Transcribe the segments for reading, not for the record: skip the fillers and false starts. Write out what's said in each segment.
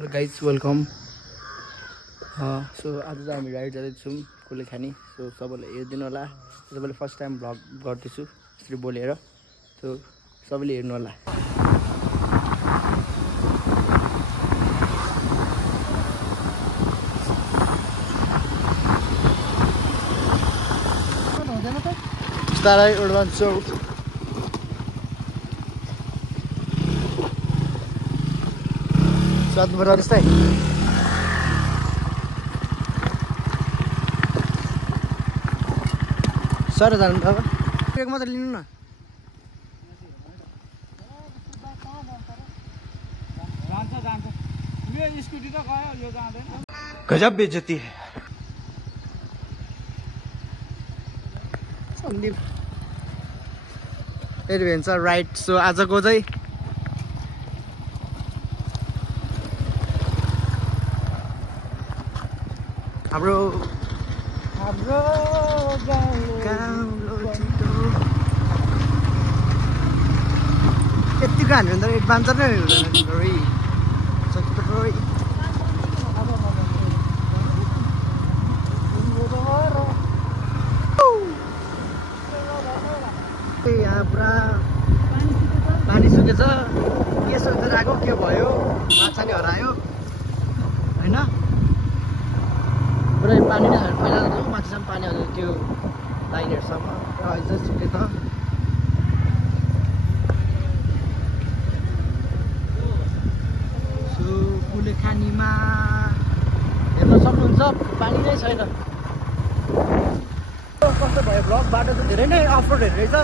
Hello guys, welcome. So आज चाहिँ हामी राइड जाँदैछौँ कुलेखानी. सो सबैले हेरिदिनु होला. सबैले फर्स्ट टाइम भ्लग गर्दैछु यसरी बोलेर. सो सबैले हेर्नु होला. Starai Urban South. साथ बराबर है सर जानु अब एक मात्र लिनु न जान्छ जान्छ यो स्कुटी त गयो यो जाँदैन गजब बेइज्जती है सन्दीप एडभेन्चर राइड सो आजको चाहिँ हाम्रो यतिको हामी भन्दा एडभेन्चर नै हुँदैन यहाँ पुरा पानी सुकेछ के सोचेर आएको के भयो माछाले हरायो होइन पुरै पानी नै पहिला जो माथिसम्म पानी आउँछ त्यो लाइनहरुसम्म र अहिले सुके त सो कुलेखानीमा हेर्न सक्नुहुन्छ पानी नै छैन कस्तो भयो ब्लक बाटो त धेरै नै अफरोडहरू रहेछ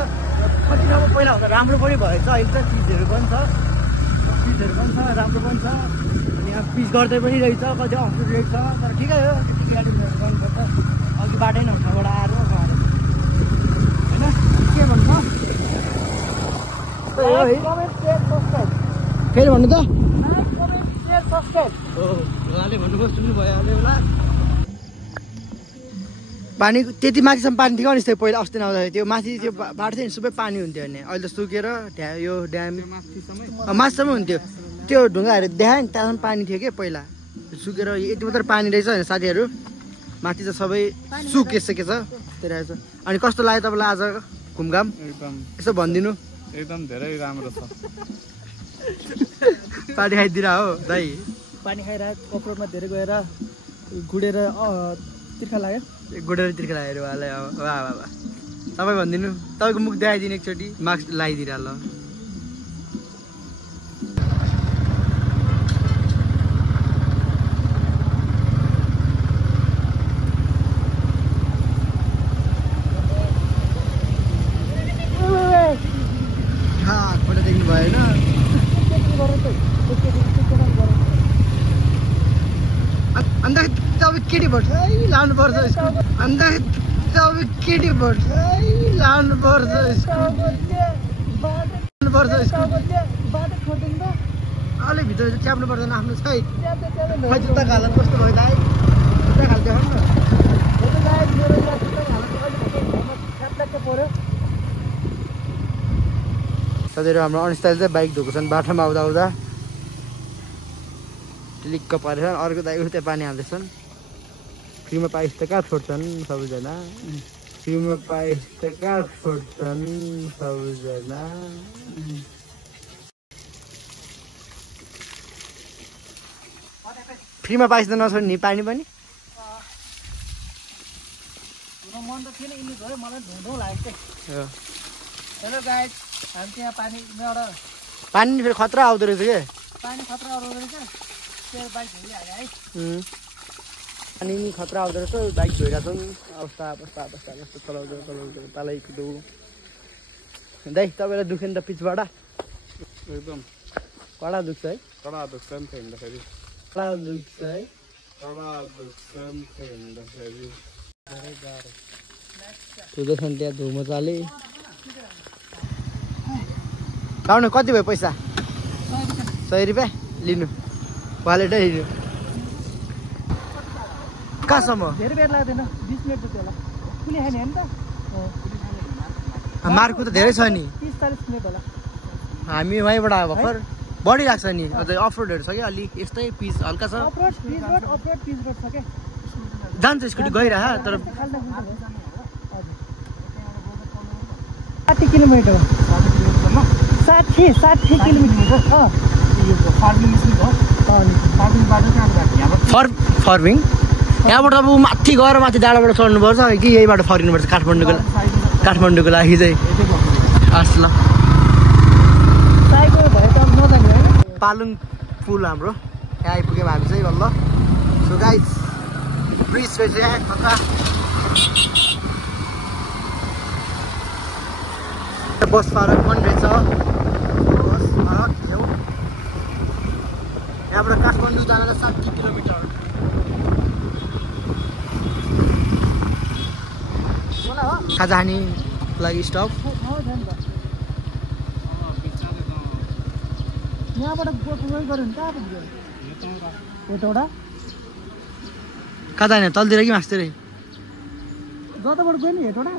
कति नभए पहिला भन्दा राम्रो पनि भएछ अहिले त चिजहरू पनि छ राम्रो पनि छ अनि यहाँ पिच गर्दै पनि रहेछ कति अफरोड रहेछ तर ठिकै हो गाडीहरू गर्नुपर्छ अघि बाटै न ठाउँबाट आएर होइन के भन्छ फेरि भन्नु त उहाँले भन्नुभयो सुन्नुभयो होला पानी त्यति माथिसम्म पानी थियो नि त्यो पहिला अस्ति नआउँदाखेरि त्यो माथि त्यो बाटो थियो नि सबै पानी हुन्थ्यो भने अहिले त सुकेर यो ड्याम माथिसम्म हुन्थ्यो त्यो ढुङ्गाहरू देखायो नि त्यहाँसम्म पानी थियो कि पहिला सुकेर यति मात्र पानी रहेछ होइन साथीहरू माथि त सबै सुकिसकेछ त्यो रहेछ अनि कस्तो लाग्यो तपाईँलाई आज घुमघाम एकदम यसो भनिदिनु एकदम धेरै राम्रो छ पानी खाइदिएर हो दाइ पानी खाइरहेको कपडोमा धेरै गएर गुडेर तिर्खा लाग्यो गुडेर तिर्खा लाग्यो उहाँलाई वाह वाह वाह तपाईँ भनिदिनु तपाईँको मुख देखाइदिनु एकचोटि मास्क लगाइदिएर ल केटी पर्छ है लानुपर्छ स्कुल अन्त अब केटी पर्छ है लानुपर्छ अलि भित्र च्याप्नु पर्दैन आफ्नो छै जुत्ता हालत कस्तो भयो दाइ जुत्ता खाल देखाउनु न साथीहरू हाम्रो अनिस्ताले चाहिँ बाइक धोएको छन् बाटोमा आउँदा आउँदा लिक्क परेर अर्को दाइ उता पानी हाल्दैछन् फ्रीमा पाइस त कहाँ छोड्छन् सबैजना फ्रीमा पाइस त कहाँ छोड्छन् सबैजना फ्रीमा पाइस त नछोड्ने पानी पनि मन त थिएन इन्डिस भयो मलाई धुँधौ लाग्यो के हेलो गाइस हामी त्यहाँ पानीबाट पानी फेरि खतरा आउँदो रहेछ के पानी खतरा आउँदो रहेछ त्यो बाइक हेरिहाल्यो है अनि खतरा आउँदो रहेछ बाइक धोइरहेको छौँ अवस्था चलाउँदै तलै कुदौ दाइ तपाईँलाई दुख्यो नि त पिचबाट एकदम कडा दुख्छ है कडा दुख्छ नि त हिँड्दाखेरि कडा दुख्छ है धुँदैछ नि त्यहाँ धुँ मजाले लाउनु कति भयो पैसा 100 रुपियाँ लिनु वालेटै लिनु कहाँसम्म धेरै बेर लाग्दैन 20 मिनेट जति होला कुनै खाने हैन त मार्कु त धेरै छ नि 30-40 मिनेट होला हामी वहीँबाट भर्खर बढी लाग्छ नि अझै अफ रोडहरू छ कि अलि यस्तै पिच हल्का छ अफ रोड पिच रोड छ के जान्छ स्कुटी गइरह तर 60 किलोमिटर 60 किलोमिटर फर्मिङ यहाँबाट अब माथि गएर माथि डाँडाबाट चढ्नुपर्छ कि यहीबाट फर्किनुपर्छ काठमाडौँको लागि चाहिँ हस् ल पालुङ पुल हाम्रो यहाँ आइपुग्यौँ हामी चाहिँ बल्ल सो गाइस ब्रिज रहेछ यहाँ कता बस पार्क पनि रहेछ बस पार्क यहाँबाट काठमाडौँ जानलाई 60 किलोमिटर खाजा खाने लागि स्टप यहाँबाट गयो गऱ्यो नि कहाँ पुग्यो यताबाट कता होइन तलतिर कि मासतिर जताबाट गयो नि हेटवटा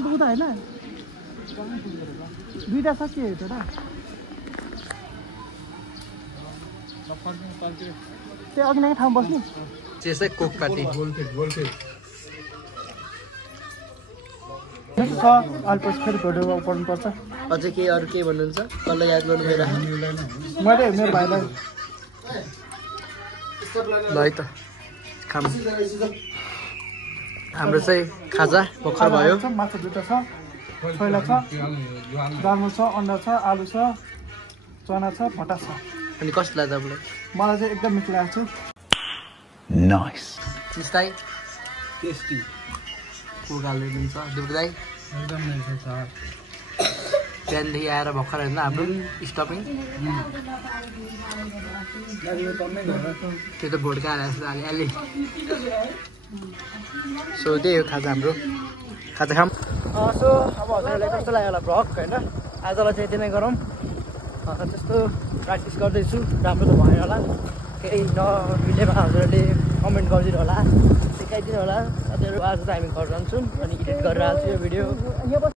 त उता होइन दुईटा सकियो हेटवटा त्यो अघि नै ठाउँ बस्नु त्यसै कोक पार्टी अल्पस फेरि फोटो पर्नुपर्छ अझै केही अरू केही भन्नुहुन्छ कसलाई याद गर्नु भइरहेको मैले मेरो भाइलाई ल है त खाम हाम्रो चाहिँ खाजा भर्खर भयो माछा दुईटा छ छैला छ दालमो छ अन्डा छ आलु छ चना छ भट्टा छ अनि कस्तो लाग्छ तपाईँलाई मलाई चाहिँ एकदम मिठो लागेको छ नाइस चिस्ताई टेस्टी कोक हालेर दिन्छ दुख्दै एकदम मिठो छ बिहानदेखि आएर भर्खर होइन हाम्रो स्टपिङ त्यो त भोड्का हालेर जस्तो अलि सो त्यही हो खाजा हाम्रो खाजा खाम सो अब हजुरहरूलाई कस्तो लाग्यो होला भ्लग होइन आजलाई चाहिँ यति नै गरौँ त्यस्तो प्र्याक्टिस गर्दैछु राम्रो त भएन होला केही नमिलेमा हजुरहरूले कमेन्ट गरिदिनु होला सिकाइदिनु होला साथीहरू आज त हामी घर जान्छौँ अनि एडिट गरेर हाल्छु यो भिडियो